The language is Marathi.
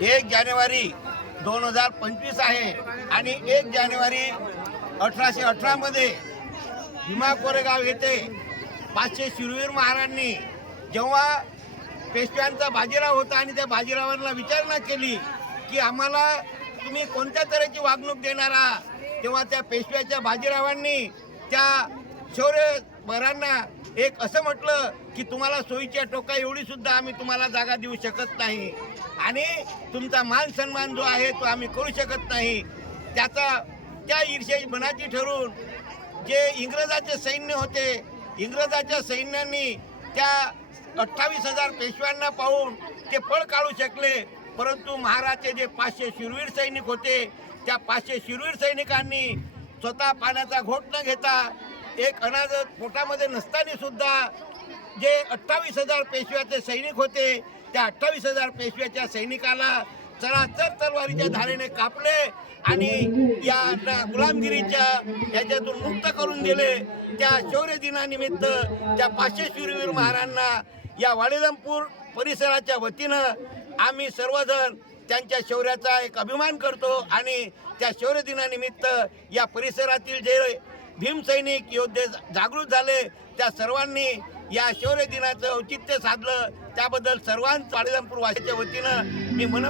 एक जानेवारी दोन हजार पंचवीस आहे आणि एक जानेवारी अठराशे अठरामध्ये भीमा कोरेगाव येथे पाचशे शिरवीर महाराजांनी जेव्हा पेशव्यांचा बाजीराव होता आणि त्या बाजीरावांना विचारणा केली की आम्हाला तुम्ही कोणत्या तऱ्हेची वागणूक देणार? आहात तेव्हा त्या पेशव्याच्या बाजीरावांनी त्या शौर्य बरांना एक असं म्हटलं की तुम्हाला सोयीच्या टोका एवढी सुद्धा आम्ही तुम्हाला जागा देऊ शकत नाही. आणि तुमचा मान सन्मान जो आहे तो आम्ही करू शकत नाही. त्याचा त्या ईर्षे मनाची ठरून जे इंग्रजाचे सैन्य होते इंग्रजाच्या सैन्यांनी त्या अठ्ठावीस हजार पेशव्यांना पाहून ते पळ काढू शकले. परंतु महाराजचे जे पाचशे शिरवीर सैनिक होते त्या पाचशे शिरवीर सैनिकांनी स्वतः पाण्याचा घोट न घेता एक अनाज पोटामध्ये नसताना सुद्धा जे अठ्ठावीस हजार पेशव्याचे सैनिक होते त्या अठ्ठावीस हजार पेशव्याच्या सैनिकाला चराचर तलवारीच्या धारेने कापले आणि या गुलामगिरीच्या याच्यातून मुक्त करून दिले. त्या शौर्य दिनानिमित्त त्या पाचशे शूरवीर महाराजांना या वाडेदमपूर परिसराच्या वतीनं आम्ही सर्वजण त्यांच्या शौर्याचा एक अभिमान करतो आणि त्या शौर्य दिनानिमित्त या परिसरातील जे भीमसैनिक योद्धे जागृत झाले. त्या सर्वांनी या शौर्य दिनाचं औचित्य साधलं. त्याबद्दल सर्वांच वाडेलमपूर वासीच्या वतीनं मी मन